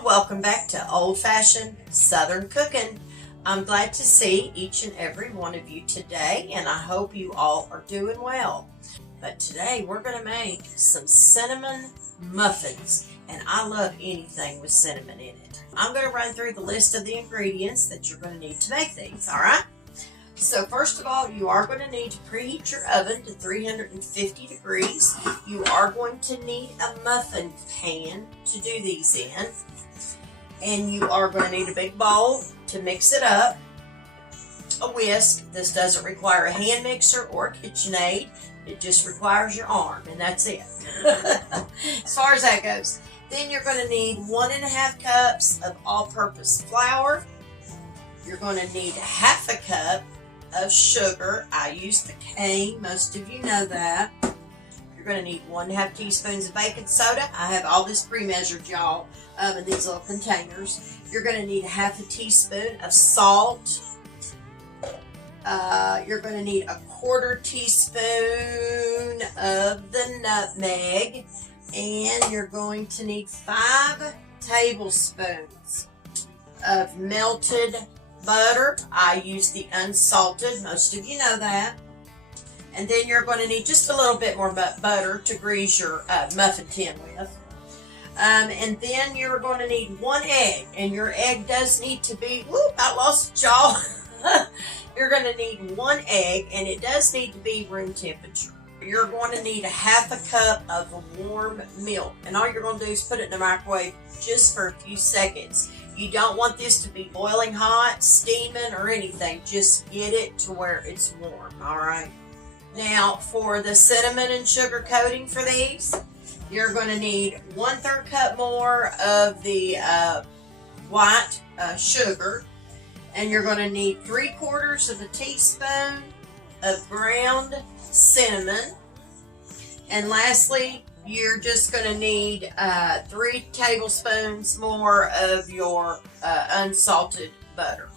y'all, welcome back to old-fashioned Southern cooking. I'm glad to see each and every one of you today, and I hope you all are doing well. But today we're going to make some cinnamon muffins, and I love anything with cinnamon in it. I'm going to run through the list of the ingredients that you're going to need to make these, alright? So first of all, you are going to need to preheat your oven to 350 degrees. You are going to need a muffin pan to do these in. And you are going to need a big bowl to mix it up. A whisk. This doesn't require a hand mixer or a KitchenAid. It just requires your arm, and that's it. As far as that goes. Then you're going to need 1.5 cups of all-purpose flour. You're going to need half a cup of sugar. I use the cane, most of you know that. You're going to need 1.5 teaspoons of baking soda. I have all this pre-measured, y'all, in these little containers. You're going to need 1/2 teaspoon of salt. You're going to need 1/4 teaspoon of the nutmeg, and you're going to need 5 tablespoons of melted butter. I use the unsalted, most of you know that. And then you're going to need just a little bit more butter to grease your muffin tin with. And then you're going to need 1 egg, and your egg does need to be, whoop, I lost it, y'all. You're going to need 1 egg, and it does need to be room temperature. You're going to need 1/2 cup of warm milk, and all you're going to do is put it in the microwave just for a few seconds. You don't want this to be boiling hot, steaming, or anything. Just get it to where it's warm, all right? Now, for the cinnamon and sugar coating for these, you're going to need 1/3 cup more of the white sugar, and you're going to need 3/4 of a teaspoon of ground cinnamon. And lastly, you're just going to need 3 tablespoons more of your unsalted butter,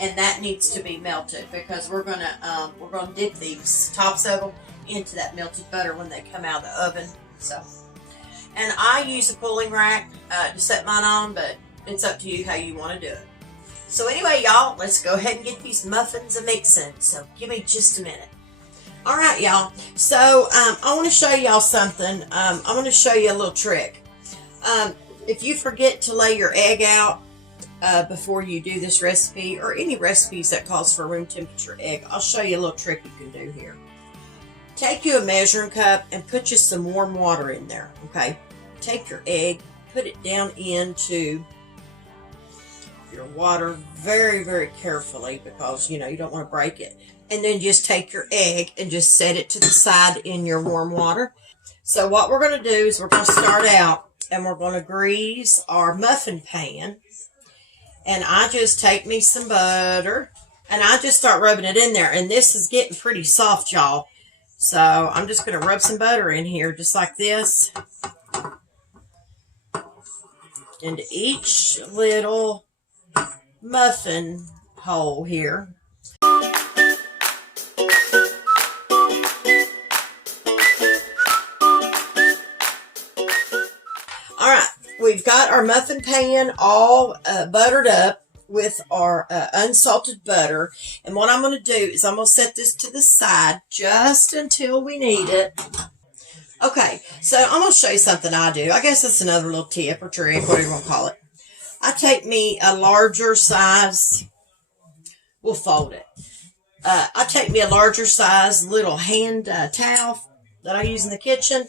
and that needs to be melted because we're going to dip these tops of them into that melted butter when they come out of the oven. So, and I use a cooling rack to set mine on, but it's up to you how you want to do it. So anyway, y'all, let's go ahead and get these muffins a mixing. So give me just a minute. All right, y'all. So I want to show y'all something. I'm going to show you a little trick. If you forget to lay your egg out before you do this recipe, or any recipes that calls for room temperature egg, I'll show you a little trick you can do here. Take you a measuring cup and put you some warm water in there, okay? Take your egg, put it down into your water very, very carefully because, you know, you don't want to break it. And then just take your egg and just set it to the side in your warm water. So what we're going to do is we're going to start out and we're going to grease our muffin pan. And I just take me some butter and I just start rubbing it in there. And this is getting pretty soft, y'all. So I'm just going to rub some butter in here just like this. Into each little muffin hole here. Alright, we've got our muffin pan all buttered up with our unsalted butter. And what I'm going to do is I'm going to set this to the side just until we need it. Okay, so I'm going to show you something I do. I guess that's another little tip or trick, whatever you want to call it. I take me a larger size, we'll fold it. I take me a larger size little hand towel that I use in the kitchen.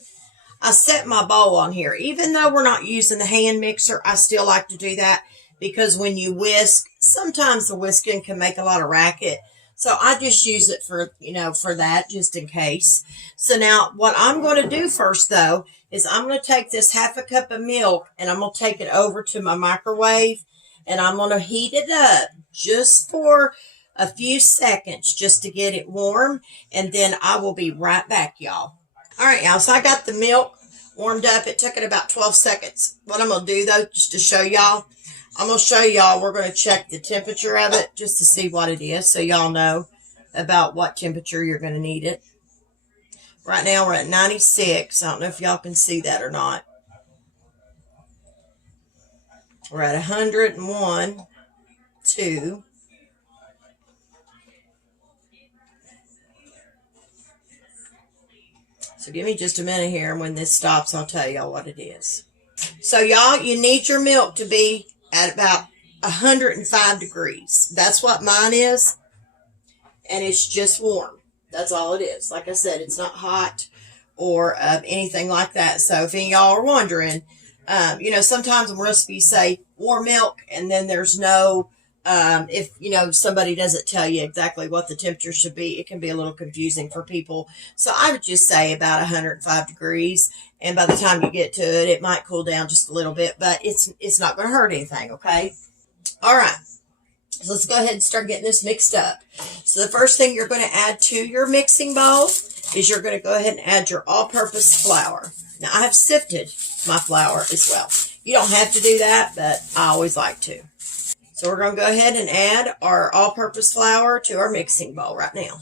I set my bowl on here. Even though we're not using the hand mixer, I still like to do that because when you whisk, sometimes the whisking can make a lot of racket. So I just use it for, you know, for that, just in case. So now what I'm going to do first, though, is I'm going to take this 1/2 cup of milk and I'm going to take it over to my microwave and I'm going to heat it up just for a few seconds just to get it warm. And then I will be right back, y'all. All right, y'all, so I got the milk warmed up. It took it about 12 seconds. What I'm going to do, though, just to show y'all, I'm going to show y'all, we're going to check the temperature of it just to see what it is so y'all know about what temperature you're going to need it. Right now we're at 96. I don't know if y'all can see that or not. We're at 101, 2. So give me just a minute here, and when this stops, I'll tell y'all what it is. So y'all, you need your milk to be at about 105 degrees. That's what mine is, and it's just warm. That's all it is. Like I said, it's not hot or anything like that. So if any of y'all are wondering, sometimes when recipes say warm milk, and then there's no, if, somebody doesn't tell you exactly what the temperature should be, it can be a little confusing for people. So I would just say about 105 degrees. And by the time you get to it, it might cool down just a little bit, but it's not going to hurt anything, okay? All right. So let's go ahead and start getting this mixed up. So the first thing you're going to add to your mixing bowl is you're going to go ahead and add your all-purpose flour. Now, I have sifted my flour as well. You don't have to do that, but I always like to. So we're going to go ahead and add our all-purpose flour to our mixing bowl right now.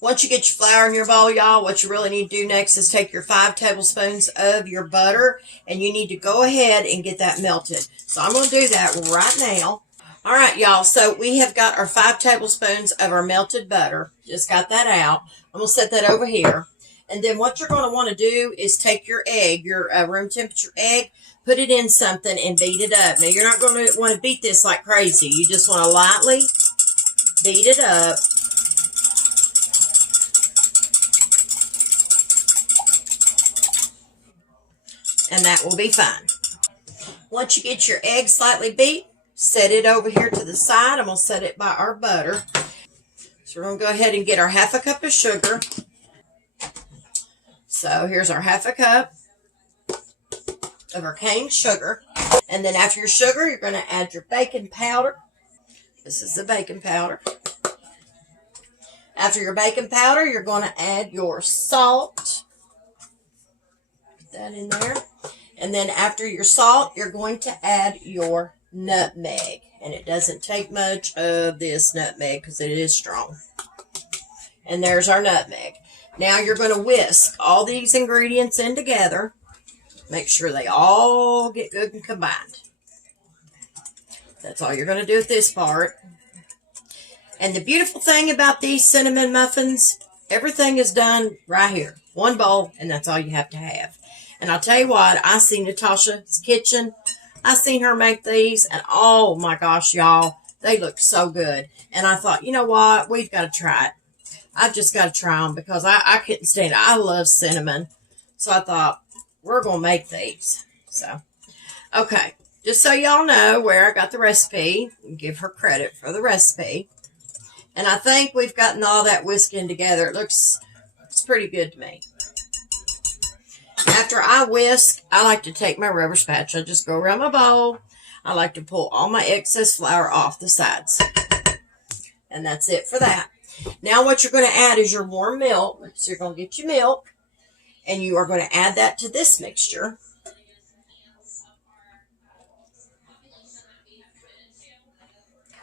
Once you get your flour in your bowl, y'all, what you really need to do next is take your 5 tablespoons of your butter, and you need to go ahead and get that melted. So I'm going to do that right now. All right, y'all, so we have got our 5 tablespoons of our melted butter. Just got that out. I'm going to set that over here. And then what you're going to want to do is take your egg, your room temperature egg, put it in something and beat it up. Now, you're not going to want to beat this like crazy. You just want to lightly beat it up. And that will be fine. Once you get your egg slightly beat, set it over here to the side. I'm going to set it by our butter. So we're going to go ahead and get our 1/2 cup of sugar. So here's our 1/2 cup of our cane sugar. And then after your sugar, you're going to add your baking powder. This is the baking powder. After your baking powder, you're going to add your salt. Put that in there. And then after your salt, you're going to add your nutmeg. And it doesn't take much of this nutmeg because it is strong. And there's our nutmeg. Now you're going to whisk all these ingredients in together. Make sure they all get good and combined. That's all you're going to do with this part. And the beautiful thing about these cinnamon muffins, everything is done right here. One bowl, and that's all you have to have. And I'll tell you what, I seen Natasha's kitchen. I seen her make these, and oh my gosh, y'all, they look so good. And I thought, you know what, we've got to try it. I've just got to try them because I couldn't stand it. I love cinnamon. So I thought, we're going to make these. So, okay. Just so y'all know where I got the recipe, give her credit for the recipe. And I think we've gotten all that whisking together. It's pretty good to me. After I whisk, I like to take my rubber spatula, just go around my bowl. I like to pull all my excess flour off the sides. And that's it for that. Now what you're going to add is your warm milk. So you're going to get your milk, and you are going to add that to this mixture.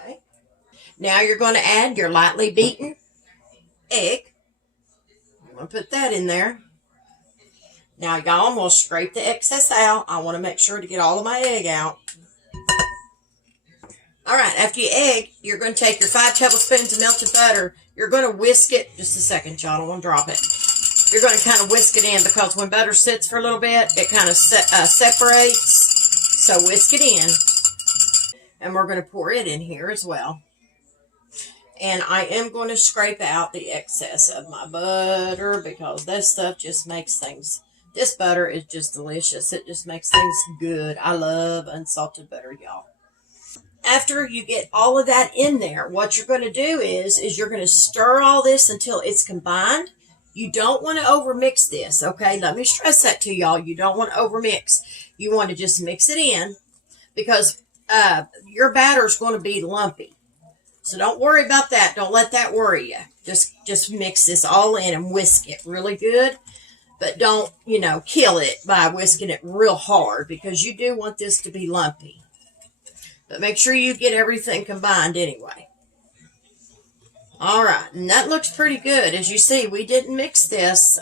Okay. Now you're going to add your lightly beaten egg. I'm going to put that in there. Now, y'all, I'm going to scrape the excess out. I want to make sure to get all of my egg out. All right, after you egg, you're going to take your 5 tablespoons of melted butter. You're going to whisk it. Just a second, y'all. I don't want to drop it. You're going to kind of whisk it in because when butter sits for a little bit, it kind of separates. So whisk it in. And we're going to pour it in here as well. And I am going to scrape out the excess of my butter because this stuff just makes things... This butter is just delicious. It just makes things good. I love unsalted butter, y'all. After you get all of that in there, what you're going to do is you're going to stir all this until it's combined. You don't want to overmix this, okay? Let me stress that to y'all. You don't want to overmix. You want to just mix it in because your batter is going to be lumpy. So don't worry about that. Don't let that worry you. Just mix this all in and whisk it really good. But don't, kill it by whisking it real hard because you do want this to be lumpy. But make sure you get everything combined anyway. All right, and that looks pretty good. As you see, we didn't mix this.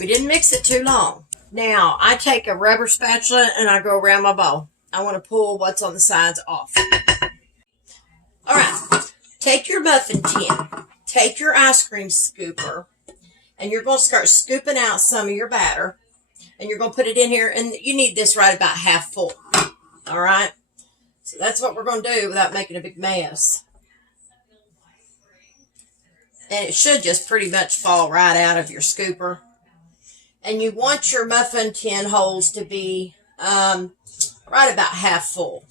We didn't mix it too long. Now, I take a rubber spatula and I go around my bowl. I want to pull what's on the sides off. All right, take your muffin tin, take your ice cream scooper, and you're going to start scooping out some of your batter, and you're going to put it in here, and you need this right about half full. All right, so that's what we're going to do without making a big mess. And it should just pretty much fall right out of your scooper. And you want your muffin tin holes to be right about half full.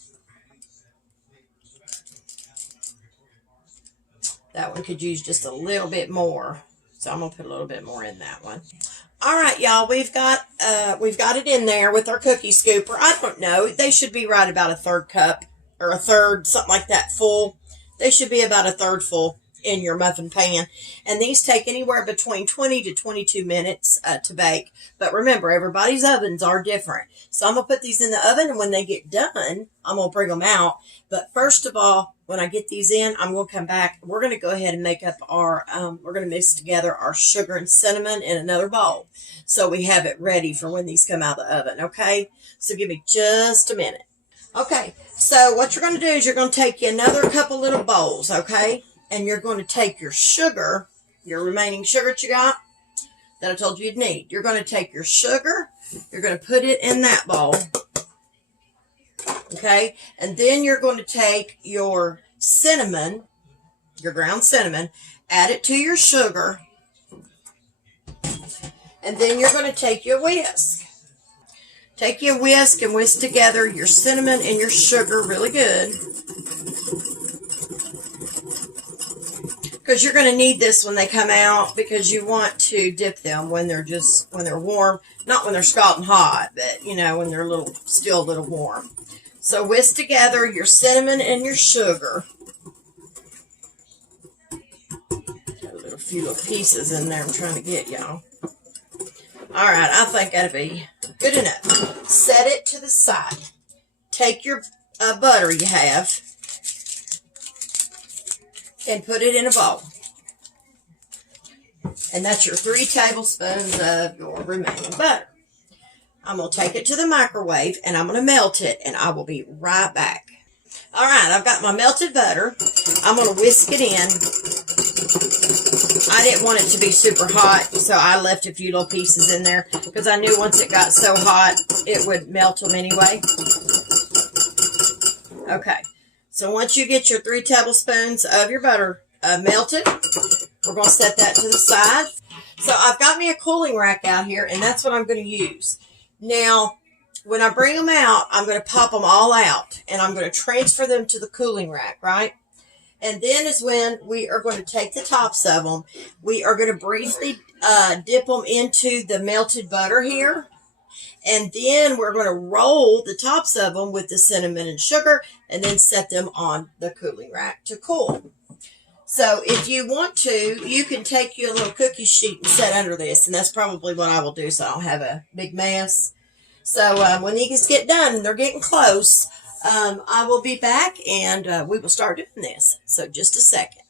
That one could use just a little bit more. So I'm going to put a little bit more in that one. All right, y'all, we've got it in there with our cookie scooper. I don't know. They should be right about a third cup or a third, something like that, full. They should be about a third full in your muffin pan. And these take anywhere between 20 to 22 minutes to bake. But remember, everybody's ovens are different. So I'm going to put these in the oven, and when they get done, I'm going to bring them out. But first of all, when I get these in, I'm going to come back. We're going to go ahead and make up our, we're going to mix together our sugar and cinnamon in another bowl. So we have it ready for when these come out of the oven, okay? So give me just a minute. Okay, so what you're going to do is you're going to take you another couple little bowls, okay? And you're going to take your sugar, your remaining sugar that you got, that I told you you'd need. You're going to take your sugar, you're going to put it in that bowl, okay? And then you're going to take your cinnamon, your ground cinnamon, add it to your sugar, and then you're going to take your whisk. Take your whisk and whisk together your cinnamon and your sugar really good. Because you're going to need this when they come out, because you want to dip them when they're warm. Not when they're scalding hot, but, you know, when they're still a little warm. So whisk together your cinnamon and your sugar. Got a few little pieces in there I'm trying to get, y'all. All right, I think that'll be good enough. Set it to the side. Take your butter you have and put it in a bowl. And that's your 3 tablespoons of your remaining butter. I'm going to take it to the microwave and I'm going to melt it, and I will be right back. All right, I've got my melted butter. I'm going to whisk it in. I didn't want it to be super hot, so I left a few little pieces in there because I knew once it got so hot, it would melt them anyway. Okay. So once you get your 3 tablespoons of your butter melted, we're going to set that to the side. So I've got me a cooling rack out here, and that's what I'm going to use. Now, when I bring them out, I'm going to pop them all out, and I'm going to transfer them to the cooling rack, right? And then is when we are going to take the tops of them. We are going to briefly dip them into the melted butter here. And then we're going to roll the tops of them with the cinnamon and sugar and then set them on the cooling rack to cool. So if you want to, you can take your little cookie sheet and set under this. And that's probably what I will do so I don't have a big mess. So when these get done and they're getting close, I will be back and we will start doing this. So just a second.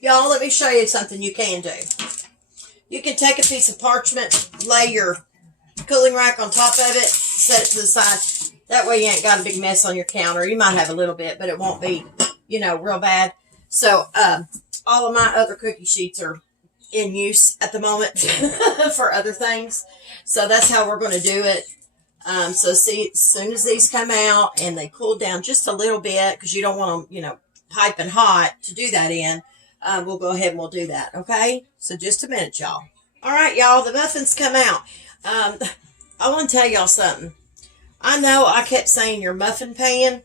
Y'all, let me show you something you can do. You can take a piece of parchment, lay your cooling rack on top of it, set it to the side. That way you ain't got a big mess on your counter. You might have a little bit, but it won't be, you know, real bad. So all of my other cookie sheets are in use at the moment for other things. So that's how we're going to do it. So see, as soon as these come out and they cool down just a little bit, because you don't want them, you know, piping hot to do that in, we'll go ahead and we'll do that. Okay. So just a minute, y'all. All right, y'all, the muffins come out. I want to tell y'all something. I know I kept saying your muffin pan.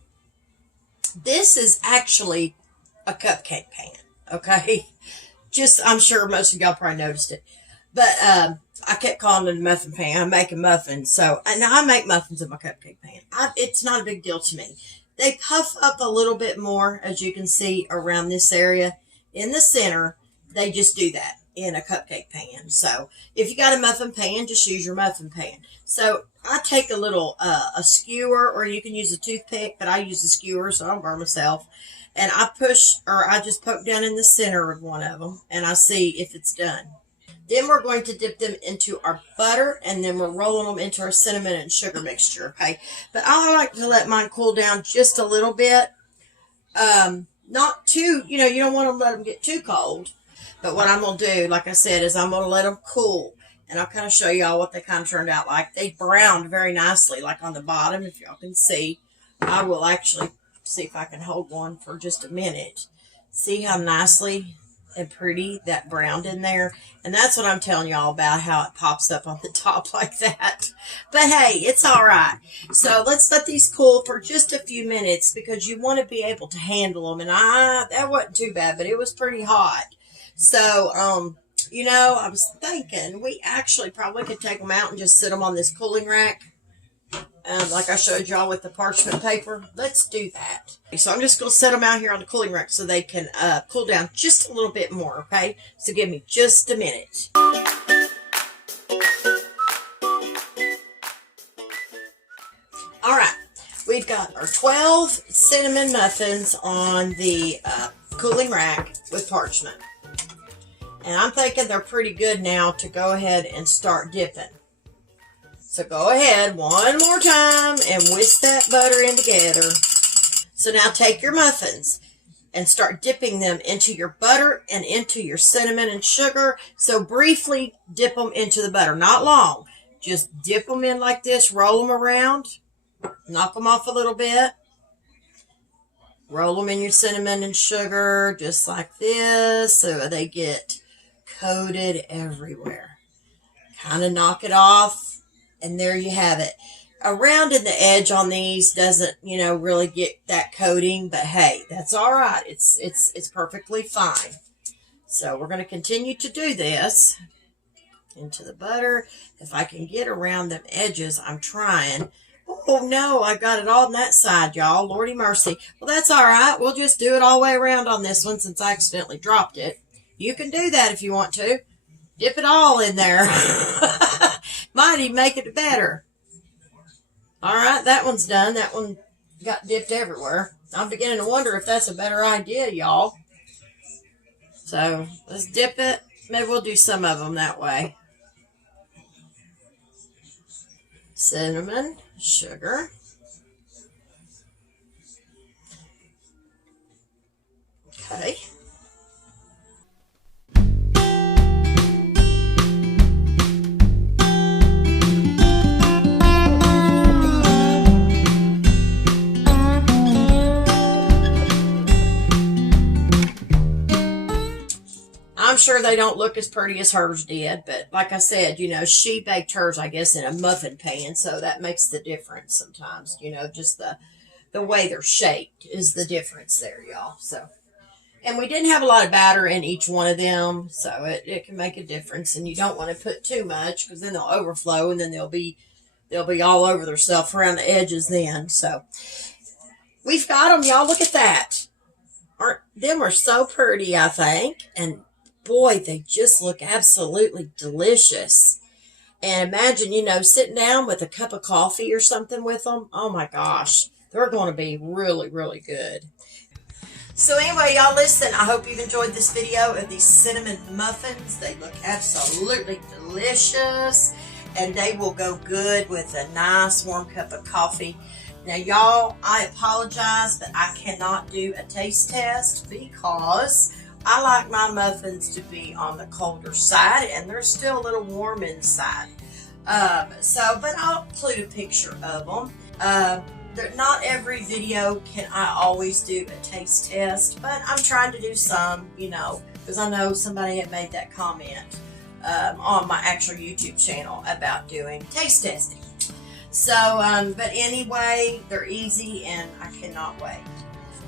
This is actually a cupcake pan, okay? Just, I'm sure most of y'all probably noticed it. But I kept calling it a muffin pan. I'm making muffins. So, and I make muffins in my cupcake pan. It's not a big deal to me. They puff up a little bit more, as you can see, around this area. In the center, they just do that in a cupcake pan. So if you got a muffin pan, just use your muffin pan. So I take a little a skewer, or you can use a toothpick, but I use a skewer so I don't burn myself. And I just poke down in the center of one of them, and I see if it's done. Then we're going to dip them into our butter, and then we're rolling them into our cinnamon and sugar mixture, okay? But I like to let mine cool down just a little bit. Not too, you don't want to let them get too cold. But what I'm going to do, like I said, is I'm going to let them cool. And I'll kind of show y'all what they kind of turned out like. They browned very nicely, like on the bottom, if y'all can see. I will actually see if I can hold one for just a minute. See how nicely and pretty that browned in there? And that's what I'm telling y'all about, how it pops up on the top like that. But hey, it's all right. So let's let these cool for just a few minutes, because you want to be able to handle them. And that wasn't too bad, but it was pretty hot. So, I was thinking we actually probably could take them out and just sit them on this cooling rack. Like I showed y'all with the parchment paper. Let's do that. So I'm just going to set them out here on the cooling rack so they can cool down just a little bit more, okay? So give me just a minute. All right. We've got our 12 cinnamon muffins on the cooling rack with parchment. And I'm thinking they're pretty good now to go ahead and start dipping. So go ahead one more time and whisk that butter in together. So now take your muffins and start dipping them into your butter and into your cinnamon and sugar. So briefly dip them into the butter, not long. Just dip them in like this, roll them around, knock them off a little bit. Roll them in your cinnamon and sugar just like this so they get coated everywhere. Kind of knock it off. And there you have it. Around in the edge on these doesn't, really get that coating, but hey, that's all right. It's perfectly fine. So we're going to continue to do this into the butter. If I can get around them edges, I'm trying. Oh no, I got it all on that side, y'all. Lordy mercy. Well, that's all right. We'll just do it all the way around on this one since I accidentally dropped it. You can do that if you want to. Dip it all in there. Might even make it better. All right, that one's done. That one got dipped everywhere. I'm beginning to wonder if that's a better idea, y'all. So let's dip it. Maybe we'll do some of them that way. Cinnamon, sugar. Okay. I'm sure they don't look as pretty as hers did, but like I said, she baked hers, I guess, in a muffin pan, so that makes the difference sometimes, just the way they're shaped is the difference there, y'all. So, and we didn't have a lot of batter in each one of them, so it can make a difference, and you don't want to put too much because then they'll overflow, and then they'll be all over themselves around the edges then. So, we've got them, y'all. Look at that. Them are so pretty, I think, and boy, they just look absolutely delicious. And imagine, sitting down with a cup of coffee or something with them. Oh my gosh, they're going to be really, really good. So anyway, y'all, listen, I hope you've enjoyed this video of these cinnamon muffins. They look absolutely delicious, and they will go good with a nice warm cup of coffee. Now, y'all, I apologize, but I cannot do a taste test because I like my muffins to be on the colder side, and they're still a little warm inside. But I'll include a picture of them. Not every video can I always do a taste test, but I'm trying to do some, because I know somebody had made that comment on my actual YouTube channel about doing taste testing. So, but anyway, they're easy, and I cannot wait.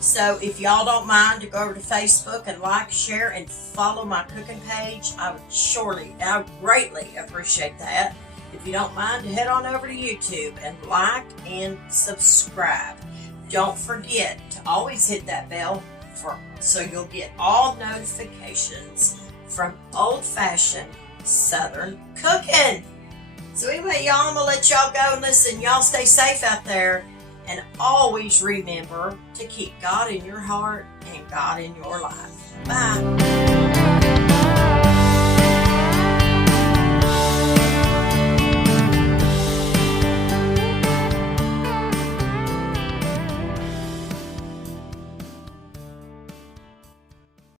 So if y'all don't mind to go over to Facebook and like, share, and follow my cooking page, I would greatly appreciate that. If you don't mind, to head on over to YouTube and like and subscribe. Don't forget to always hit that bell so you'll get all notifications from old-fashioned Southern cooking. So anyway, y'all, I'm going to let y'all go and listen. Y'all stay safe out there. And always remember to keep God in your heart and God in your life. Bye.